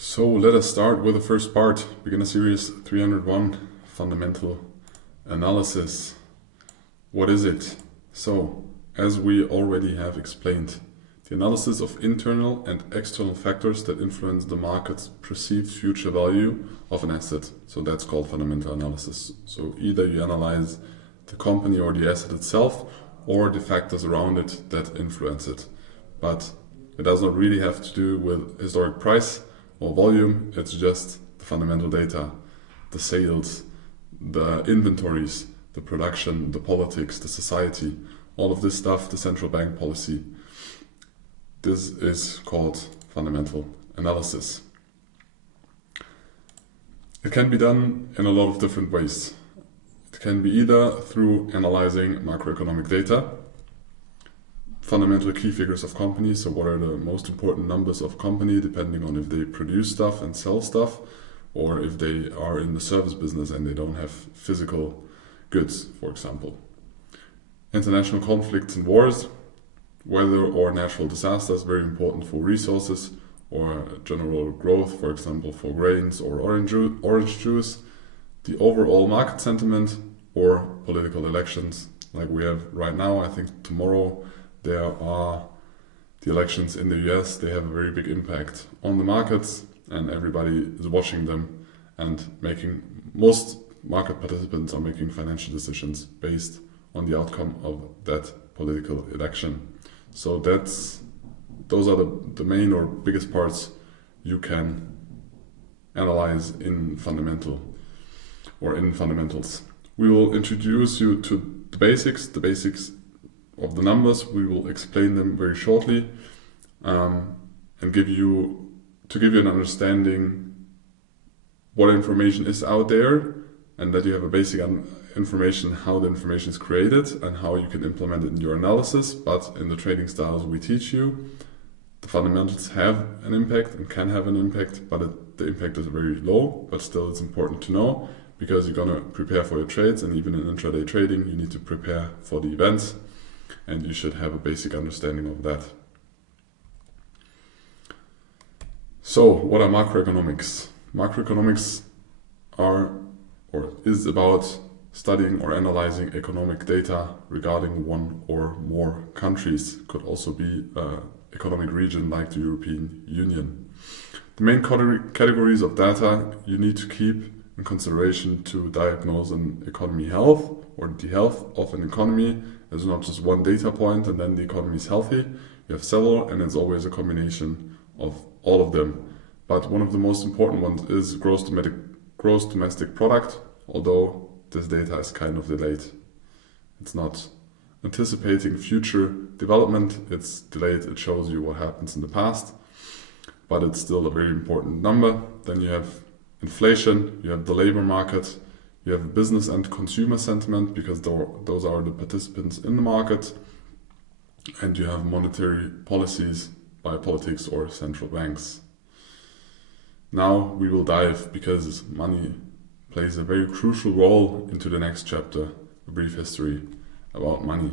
So let us start with the first part, beginner series 301, fundamental analysis. What is it? So, as we already have explained, the analysis of internal and external factors that influence the market's perceived future value of an asset. So that's called fundamental analysis. So either you analyze the company or the asset itself, or the factors around it that influence it. But it does not really have to do with historic price or volume. It's just the fundamental data, the sales, the inventories, the production, the politics, the society, all of this stuff, the central bank policy. This is called fundamental analysis. It can be done in a lot of different ways. It can be either through analyzing macroeconomic data, fundamental key figures of companies, so what are the most important numbers of company depending on if they produce stuff and sell stuff, or if they are in the service business and they don't have physical goods, for example. International conflicts and wars, weather or natural disasters, very important for resources or general growth, for example for grains or orange juice. The overall market sentiment or political elections like we have right now. I think tomorrow there are the elections in the US. They have a very big impact on the markets and everybody is watching them and most market participants are making financial decisions based on the outcome of that political election. So those are the main or biggest parts you can analyze in fundamental or in fundamentals. We will introduce you to the basics of the numbers. We will explain them very shortly and give you an understanding what information is out there and that you have a basic information how the information is created and how you can implement it in your analysis. But in the trading styles we teach you, the fundamentals have an impact and can have an impact, but the impact is very low, but still it's important to know because you're going to prepare for your trades, and even in intraday trading you need to prepare for the events and you should have a basic understanding of that. So what are macroeconomics? Macroeconomics is about studying or analyzing economic data regarding one or more countries. Could also be an economic region like the European Union. The main categories of data you need to keep in consideration to diagnose an economy health or the health of an economy. There's not just one data point and then the economy is healthy. You have several and it's always a combination of all of them. But one of the most important ones is gross domestic product, although this data is kind of delayed. It's not anticipating future development, it's delayed. It shows you what happens in the past, but it's still a very important number. Then you have inflation, you have the labor market, you have business and consumer sentiment because those are the participants in the market, and you have monetary policies by politics or central banks. Now we will dive, because money plays a very crucial role, into the next chapter, a brief history about money.